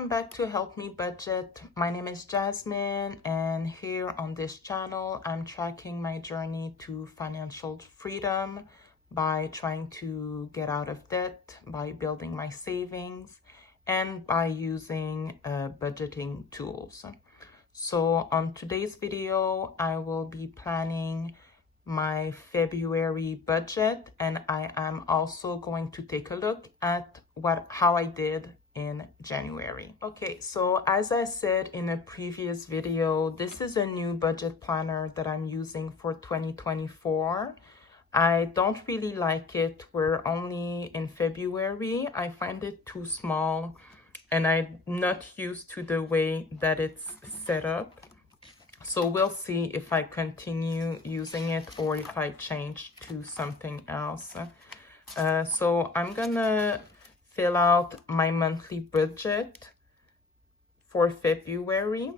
welcome back to Help Me Budget. My name is Jasmine, and here on this channel I'm tracking my journey to financial freedom by trying to get out of debt, by building my savings, and by using budgeting tools. So on today's video I will be planning my February budget, and I am also going to take a look at how I did in January. Okay, so as I said in a previous video, this is a new budget planner that I'm using for 2024. I don't really like it. We're only in February. I find it too small and I'm not used to the way that it's set up. So we'll see if I continue using it or if I change to something else. So I'm gonna fill out my monthly budget for February.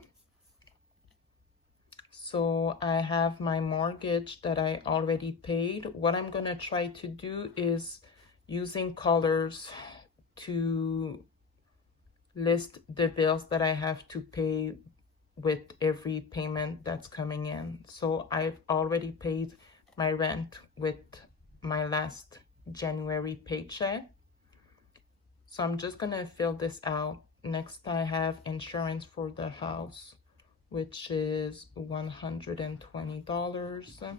So I have my mortgage that I already paid. What I'm gonna try to do is using colors to list the bills that I have to pay with every payment that's coming in. So I've already paid my rent with my last January paycheck. So I'm just gonna fill this out. Next, I have insurance for the house, which is $120.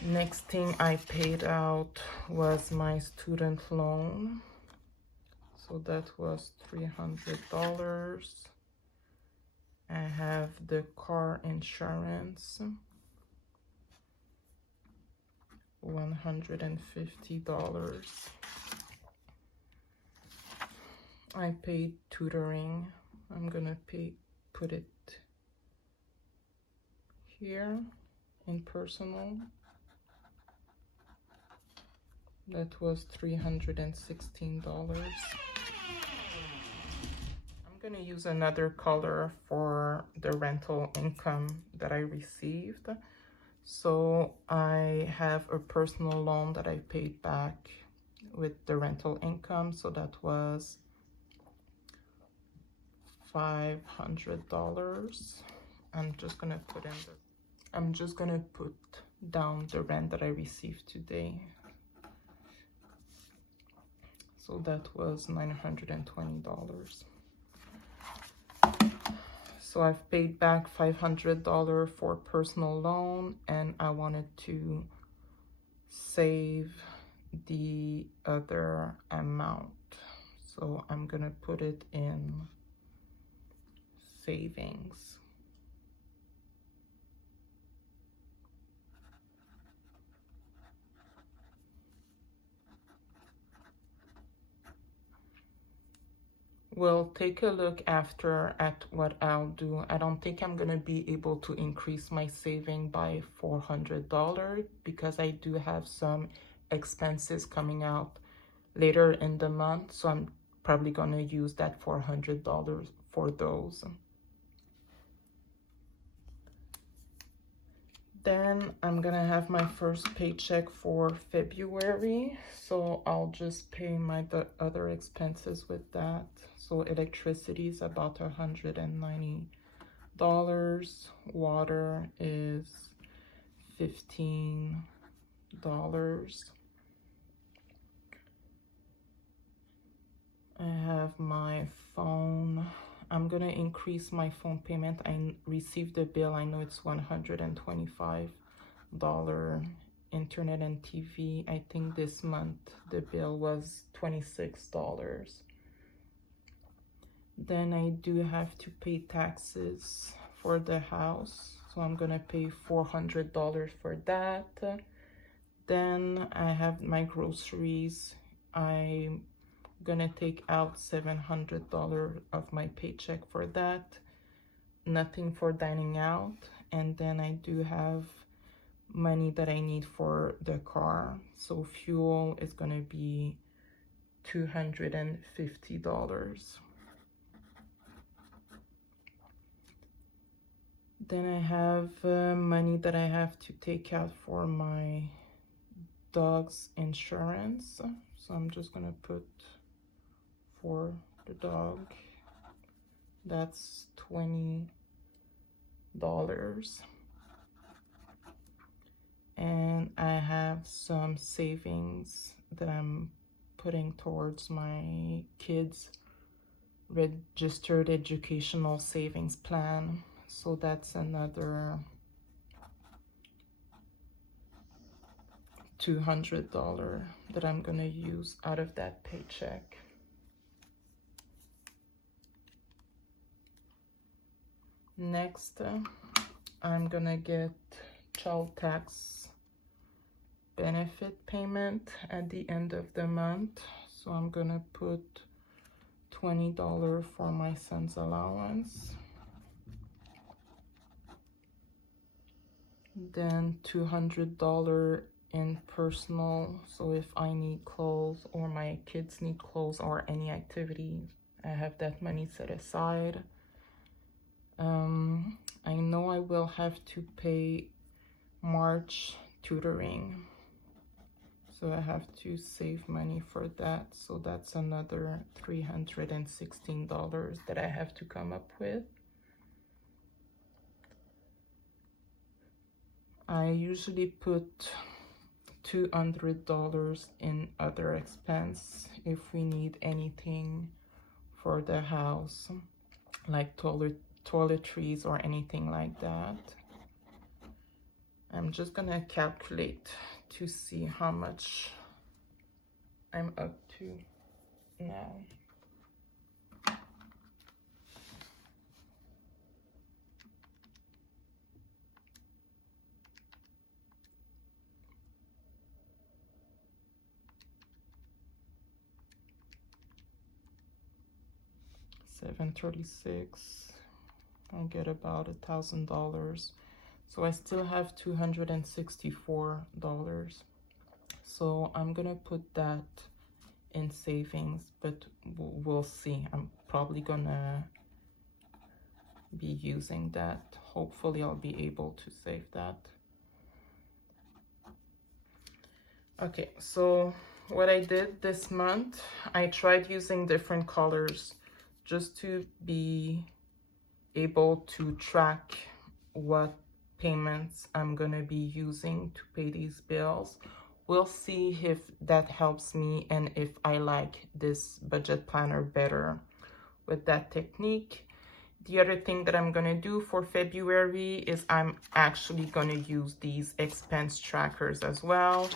Next thing I paid out was my student loan. So that was $300. I have the car insurance, $150. I paid tutoring. I'm gonna put it here in personal. That was $316. I'm gonna use another color for the rental income that I received. So I have a personal loan that I paid back with the rental income. So that was $500. I'm just gonna put down the rent that I received today. So that was $920. So I've paid back $500 for personal loan, and I wanted to save the other amount. So I'm gonna put it in savings. We'll take a look after at what I'll do. I don't think I'm gonna be able to increase my saving by $400 because I do have some expenses coming out later in the month. So I'm probably gonna use that $400 for those. Then I'm gonna have my first paycheck for February, so I'll just pay the other expenses with that. So electricity is about $190. Water is $15. I have my phone. I'm gonna increase my phone payment. I received a bill. I know it's $125. Internet and TV, I think this month the bill was $26. Then I do have to pay taxes for the house. So I'm gonna pay $400 for that. Then I have my groceries. I'm gonna take out $700 of my paycheck for that. Nothing for dining out. And then I do have money that I need for the car. So fuel is gonna be $250. Then I have money that I have to take out for my dog's insurance. So I'm just gonna put $4 the dog. That's $20. And I have some savings that I'm putting towards my kids' registered educational savings plan. So that's another $200 that I'm gonna use out of that paycheck. Next, I'm gonna get child tax benefit payment at the end of the month. So I'm gonna put $20 for my son's allowance. Then $200 in personal. So if I need clothes or my kids need clothes or any activity, I have that money set aside. I know I will have to pay March tutoring, so I have to save money for that. So that's another $316 that I have to come up with. I usually put $200 in other expense if we need anything for the house, like toiletries or anything like that. I'm just gonna calculate to see how much I'm up to now. $736. I'll get about $1,000. So I still have $264. So I'm gonna put that in savings, but we'll see. I'm probably gonna be using that. Hopefully I'll be able to save that. Okay, so what I did this month, I tried using different colors just to be able to track what payments I'm gonna be using to pay these bills. We'll see if that helps me and if I like this budget planner better with that technique. The other thing that I'm gonna do for February is I'm actually gonna use these expense trackers as well.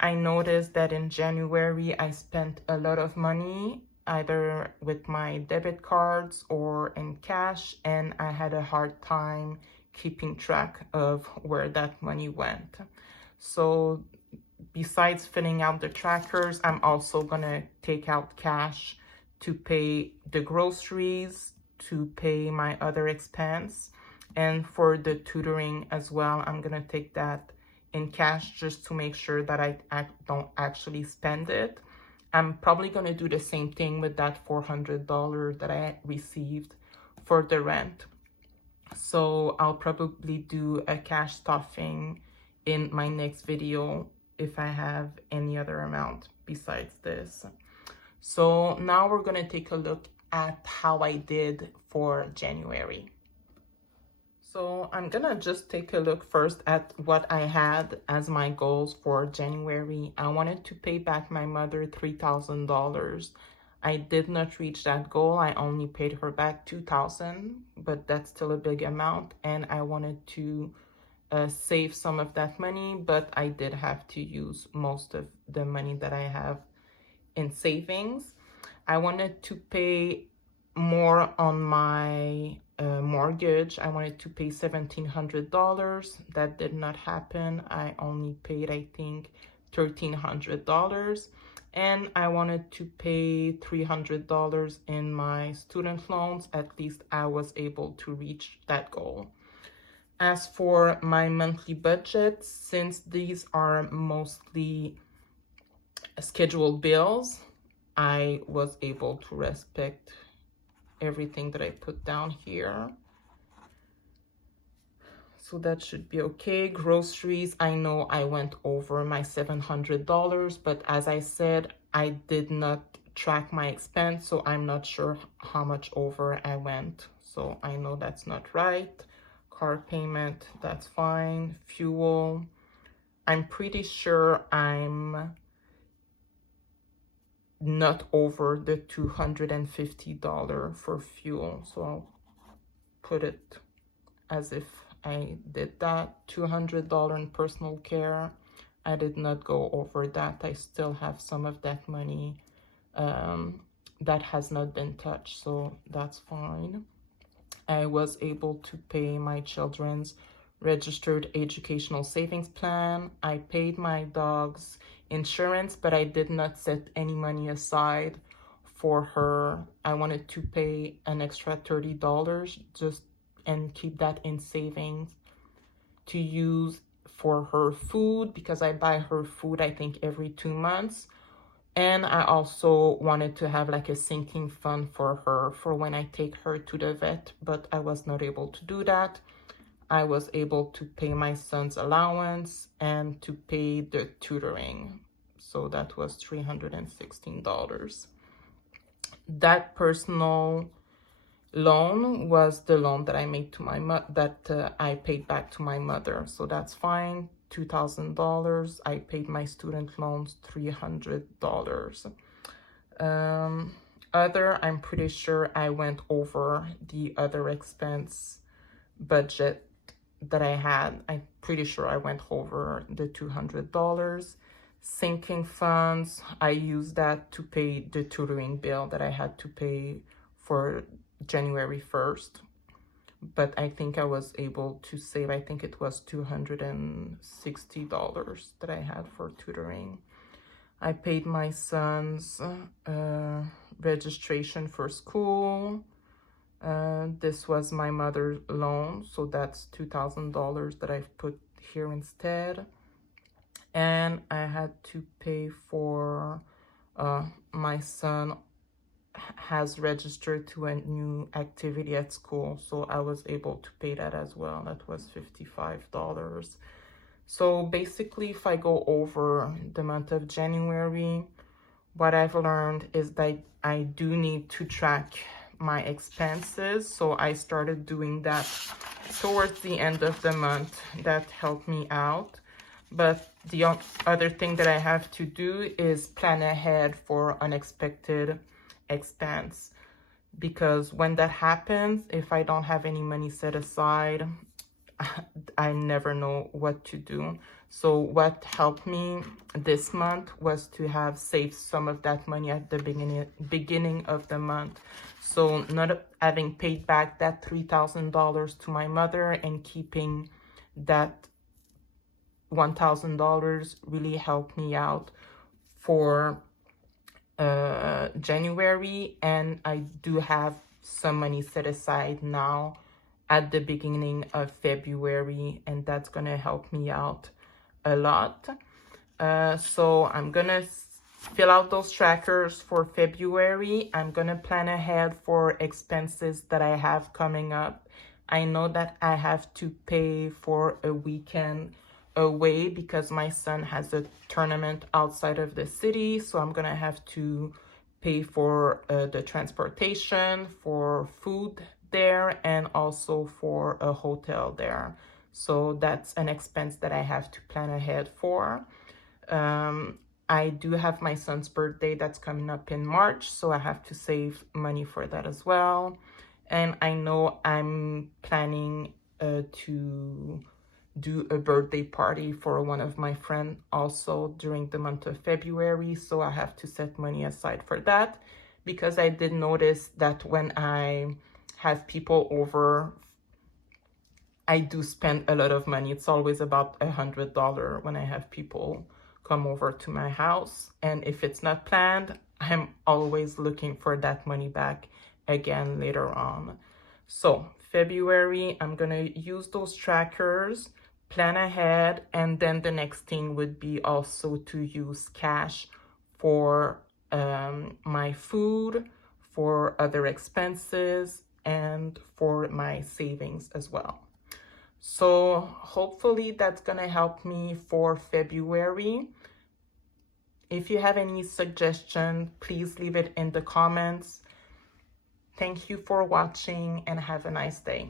I noticed that in January, I spent a lot of money, either with my debit cards or in cash, and I had a hard time keeping track of where that money went. So besides filling out the trackers, I'm also gonna take out cash to pay the groceries, to pay my other expense, and for the tutoring as well, I'm gonna take that in cash just to make sure that I don't actually spend it. I'm probably gonna do the same thing with that $400 that I received for the rent. So I'll probably do a cash stuffing in my next video if I have any other amount besides this. So now we're gonna take a look at how I did for January. So I'm gonna just take a look first at what I had as my goals for January. I wanted to pay back my mother $3,000. I did not reach that goal. I only paid her back $2,000, but that's still a big amount. And I wanted to save some of that money, but I did have to use most of the money that I have in savings. I wanted to pay more on my mortgage. I wanted to pay $1,700. That did not happen. I only paid, I think, $1,300. And I wanted to pay $300 in my student loans. At least I was able to reach that goal. As for my monthly budget, since these are mostly scheduled bills, I was able to respect everything that I put down here. So that should be okay. Groceries, I know I went over my $700, but as I said, I did not track my expense, so I'm not sure how much over I went. So I know that's not right. Car payment, that's fine. Fuel, I'm pretty sure I'm not over the $250 for fuel. So I'll put it as if I did that. $200 in personal care. I did not go over that. I still have some of that money that has not been touched, so that's fine. I was able to pay my children's registered educational savings plan. I paid my dog's insurance, but I did not set any money aside for her. I wanted to pay an extra $30 just and keep that in savings to use for her food, because I buy her food I think every 2 months. And I also wanted to have like a sinking fund for her for when I take her to the vet, but I was not able to do that. I was able to pay my son's allowance and to pay the tutoring. So that was $316. That personal loan was the loan that I made to my I paid back to my mother. So that's fine. $2,000. I paid my student loans $300. Other, I'm pretty sure I went over the other expense budget that I had. I'm pretty sure I went over the $200. Sinking funds, I used that to pay the tutoring bill that I had to pay for January 1st. But I think I was able to save, I think it was $260 that I had for tutoring. I paid my son's registration for school. This was my mother's loan, so that's $2,000 that I've put here instead. And I had to pay for my son has registered to a new activity at school, so I was able to pay that as well. That was $55. So basically, if I go over the month of January, what I've learned is that I do need to track my expenses. So I started doing that towards the end of the month. That helped me out. But the other thing that I have to do is plan ahead for unexpected expense, because when that happens, if I don't have any money set aside, I never know what to do. So what helped me this month was to have saved some of that money at the beginning of the month. So not having paid back that $3,000 to my mother and keeping that $1,000 really helped me out for January. And I do have some money set aside now at the beginning of February, and that's gonna help me out a lot. So I'm gonna fill out those trackers for February. I'm gonna plan ahead for expenses that I have coming up. I know that I have to pay for a weekend away because my son has a tournament outside of the city, so I'm gonna have to pay for the transportation, for food there, and also for a hotel there. So that's an expense that I have to plan ahead for. I do have my son's birthday that's coming up in March, so I have to save money for that as well. And I know I'm planning to do a birthday party for one of my friends also during the month of February, so I have to set money aside for that, because I did notice that when I have people over, I do spend a lot of money. It's always about $100 when I have people come over to my house, and if it's not planned, I'm always looking for that money back again later on. So February, I'm gonna use those trackers, plan ahead, and then the next thing would be also to use cash for my food, for other expenses, and for my savings as well. So hopefully that's gonna help me for February. If you have any suggestion, please leave it in the comments. Thank you for watching and have a nice day.